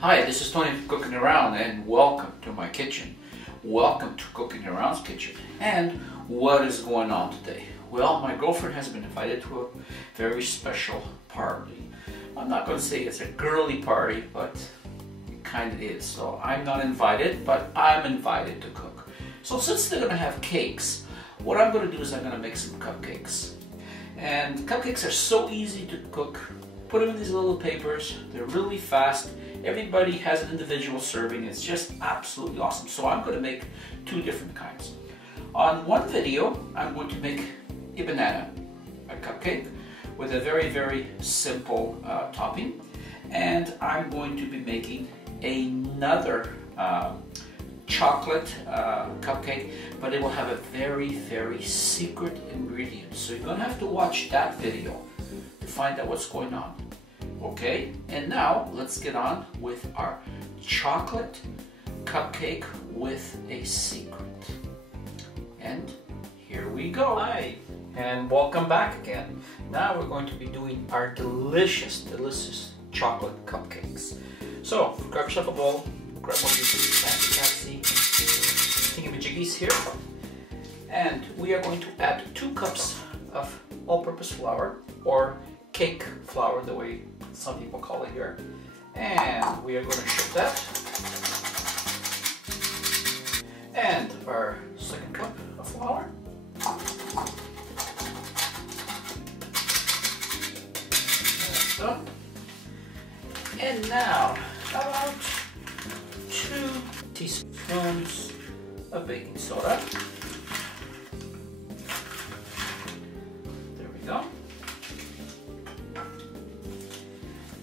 Hi, this is Tony from Cooking Around, and welcome to my kitchen. Welcome to Cooking Around's kitchen. And what is going on today? Well, my girlfriend has been invited to a very special party. I'm not going to say it's a girly party, but it kind of is. So I'm not invited, but I'm invited to cook. So since they're going to have cakes, what I'm going to do is I'm going to make some cupcakes. And cupcakes are so easy to cook. Put them in these little papers. They're really fast. Everybody has an individual serving. It's just absolutely awesome. So I'm going to make two different kinds. On one video, I'm going to make a banana, a cupcake, with a very, very simple topping. And I'm going to be making another chocolate cupcake, but it will have a very, very secret ingredient. So you're going to have to watch that video to find out what's going on. Okay, and now let's get on with our chocolate cupcake with a secret. And here we go. Hi, and welcome back again. Now we're going to be doing our delicious, delicious chocolate cupcakes. So grab yourself a bowl, grab one of these fancy thingamajiggies here, and we are going to add 2 cups of all-purpose flour, or cake flour, the way some people call it here. And we are going to shake that. And our 2nd cup of flour. So. And now about 2 teaspoons of baking soda. There we go.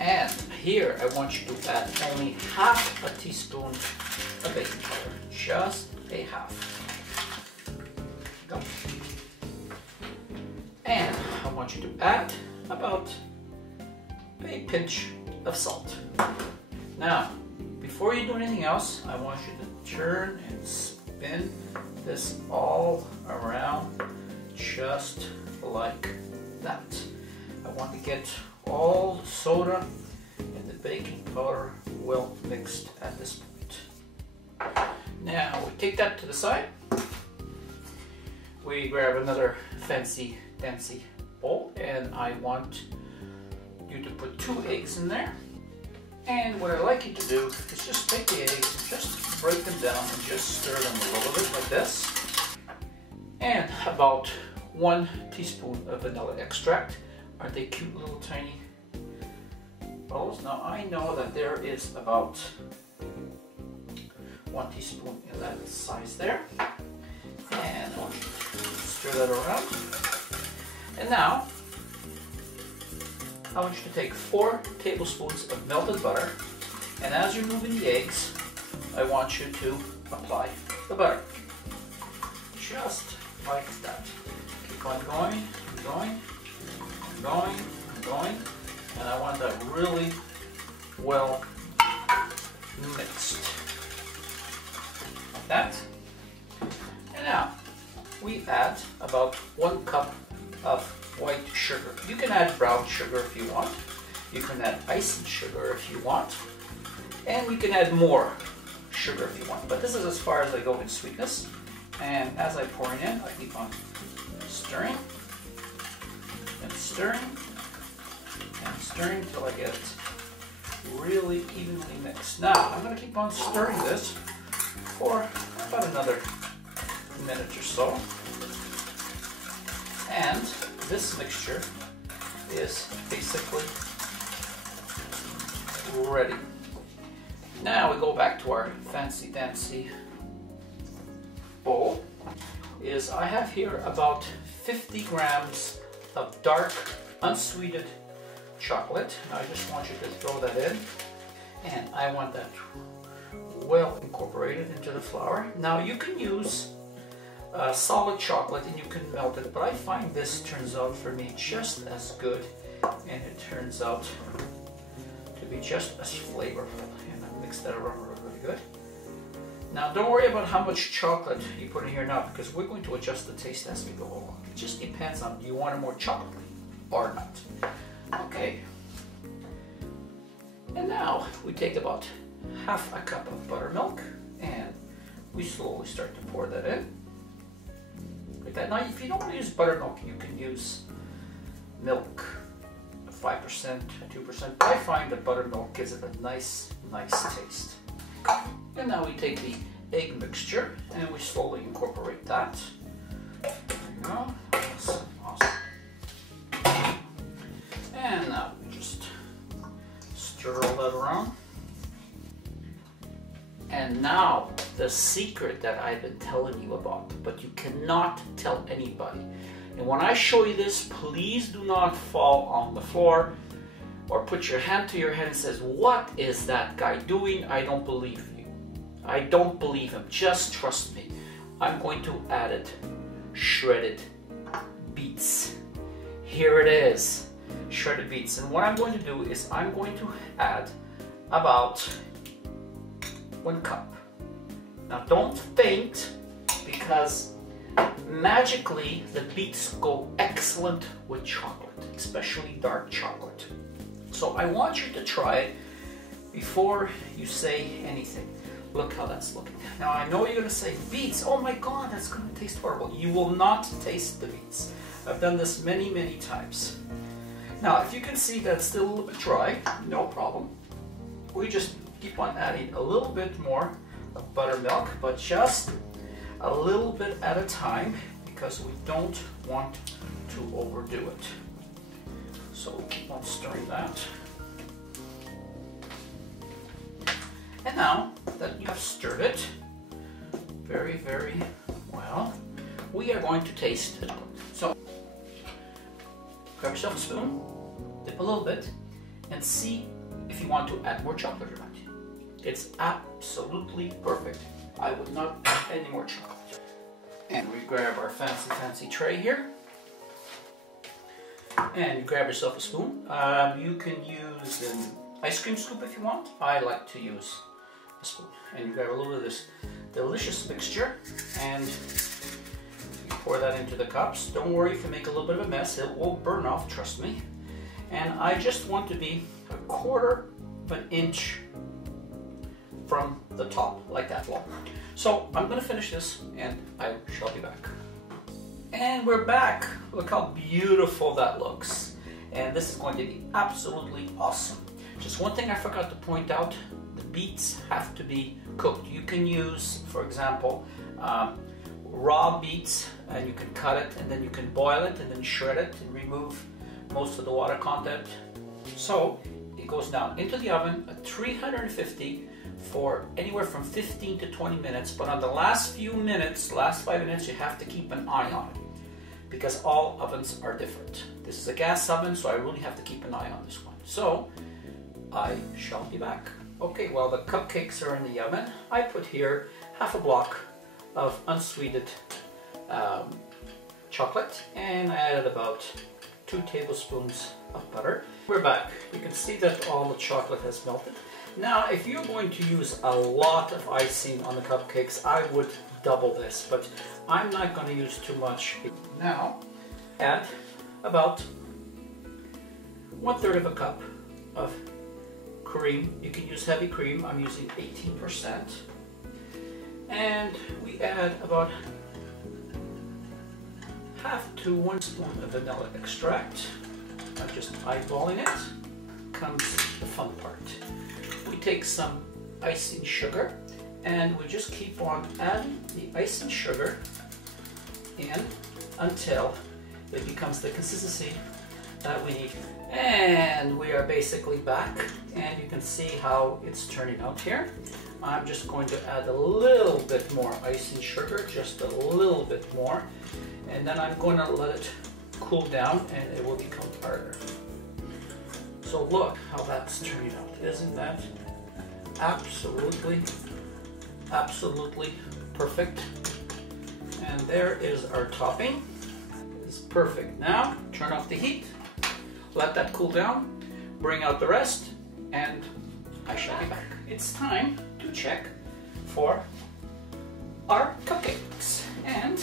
And here I want you to add only half a teaspoon of baking powder, just a half. Go. And I want you to add about a pinch of salt. Now, before you do anything else, I want you to turn and spin this all around just like that. I want to get all the soda and the baking powder well mixed at this point. Now we take that to the side. We grab another fancy dancy bowl, and I want you to put 2 eggs in there. And what I like you to do is just take the eggs, just break them down and just stir them a little bit like this. And about 1 teaspoon of vanilla extract. Aren't they cute little tiny bubbles? Now I know that there is about 1 teaspoon in that size there. And I'll stir that around. And now I want you to take 4 tablespoons of melted butter. And as you're moving the eggs, I want you to apply the butter. Just like that. Keep on going, going, going, going, and I want that really well mixed, like that. And now we add about 1 cup of white sugar. You can add brown sugar if you want. You can add icing sugar if you want, and you can add more sugar if you want. But this is as far as I go in sweetness. And as I pour it in, I keep on stirring and stirring and stirring until I get it really evenly mixed. Now I'm going to keep on stirring this for about another minute or so. And this mixture is basically ready. Now we go back to our fancy dancy bowl. I have here about 50 grams of dark, unsweetened chocolate. I just want you to throw that in, and I want that well incorporated into the flour. Now you can use solid chocolate and you can melt it, but I find this turns out for me just as good, and it turns out to be just as flavorful. And I mix that around really good. Now don't worry about how much chocolate you put in here now, because we're going to adjust the taste as we go along. It just depends on, do you want it more chocolatey or not. Okay. And now we take about half a cup of buttermilk and we slowly start to pour that in. Like that. Now, if you don't want to use buttermilk, you can use milk, 5%, 2%. I find that buttermilk gives it a nice taste. And now we take the egg mixture and we slowly incorporate that. There you go. That's awesome. And now we just stir all that around. And now the secret that I've been telling you about, but you cannot tell anybody. And when I show you this, please do not fall on the floor or put your hand to your head and says, "What is that guy doing? I don't believe you." I don't believe him. Just trust me. I'm going to add it. Shredded beets. Here it is. Shredded beets. And what I'm going to do is I'm going to add about 1 cup. Now don't faint, because magically the beets go excellent with chocolate, especially dark chocolate. So I want you to try it before you say anything. Look how that's looking. Now I know you're going to say, "Beets, oh my God, that's going to taste horrible." You will not taste the beets. I've done this many times. Now if you can see that it's still a little bit dry, no problem. We just keep on adding a little bit more of buttermilk, but just a little bit at a time, because we don't want to overdo it. So we'll keep on stirring that. And now that you have stirred it very well, we are going to taste it. So grab yourself a spoon, dip a little bit, and see if you want to add more chocolate or not. It's absolutely perfect. I would not add any more chocolate. And we grab our fancy tray here. And you grab yourself a spoon. You can use an ice cream scoop if you want. I like to use a spoon. And you grab a little bit of this delicious mixture and you pour that into the cups. Don't worry if you make a little bit of a mess. It will burn off, trust me. And I just want to be 1/4 of an inch from the top, like that. So I'm going to finish this and I shall be back. And we're back. Look how beautiful that looks. And this is going to be absolutely awesome. Just one thing I forgot to point out, the beets have to be cooked. You can use, for example, raw beets, and you can cut it and then you can boil it and then shred it and remove most of the water content. So it goes down into the oven at 350 for anywhere from 15 to 20 minutes, but on the last few minutes, last 5 minutes, you have to keep an eye on it, because all ovens are different. This is a gas oven, so I really have to keep an eye on this one. So I shall be back. Okay, well, the cupcakes are in the oven. I put here half a block of unsweetened chocolate, and I added about 2 tablespoons of butter. We're back. You can see that all the chocolate has melted. Now, if you're going to use a lot of icing on the cupcakes, I would double this, but I'm not going to use too much. Now, add about 1/3 of a cup of cream. You can use heavy cream. I'm using 18%. And we add about 1/2 to 1 spoon of vanilla extract. I'm just eyeballing it. Comes the fun part. We take some icing sugar and we just keep on adding the icing sugar in until it becomes the consistency that we need. And we are basically back, and you can see how it's turning out here. I'm just going to add a little bit more icing sugar, just a little bit more, and then I'm going to let it cool down and it will become harder. So look how that's turning out. Isn't that absolutely perfect? And there is our topping. It's perfect. Now turn off the heat, let that cool down, bring out the rest, and I shall be back. It's time to check for our cupcakes. And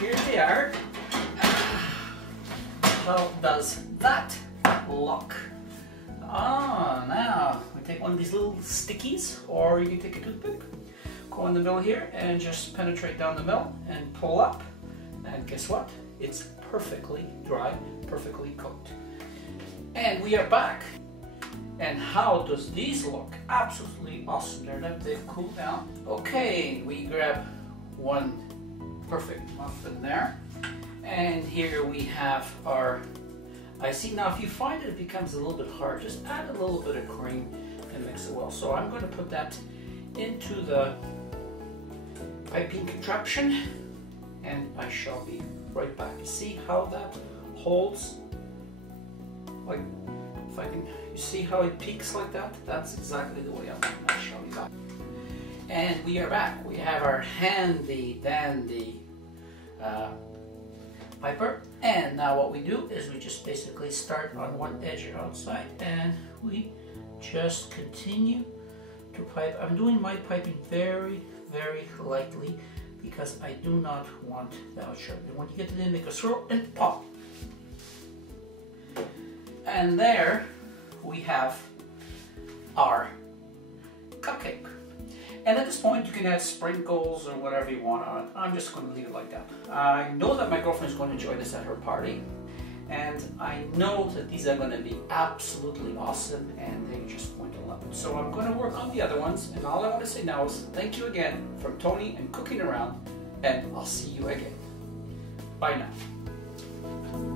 here they are. How does that look? Now we take one of these little stickies, or you can take a toothpick, go in the middle here and just penetrate down the middle and pull up. And guess what? It's perfectly dry, perfectly cooked. And we are back. And how does these look? Absolutely awesome. They've cooled down. Okay, we grab one perfect muffin there. And here we have our icing. Now if you find it becomes a little bit hard, just add a little bit of cream and mix it well. So I'm going to put that into the piping contraption and I shall be right back. See how that holds? Like, if I can, you see how it peaks like that? That's exactly the way I shall be back. And we are back. We have our handy dandy piper. And now what we do is we just basically start on one edge outside and we just continue to pipe. I'm doing my piping very, very lightly because I do not want that sharp. And when you get to the end, make a swirl and pop. And there we have our cupcake. And at this point you can add sprinkles or whatever you want on it. I'm just going to leave it like that. I know that my girlfriend is going to enjoy this at her party. And I know that these are going to be absolutely awesome and they're just going to love it. So I'm going to work on the other ones. And all I want to say now is thank you again from Tony and Cooking Around. And I'll see you again. Bye now.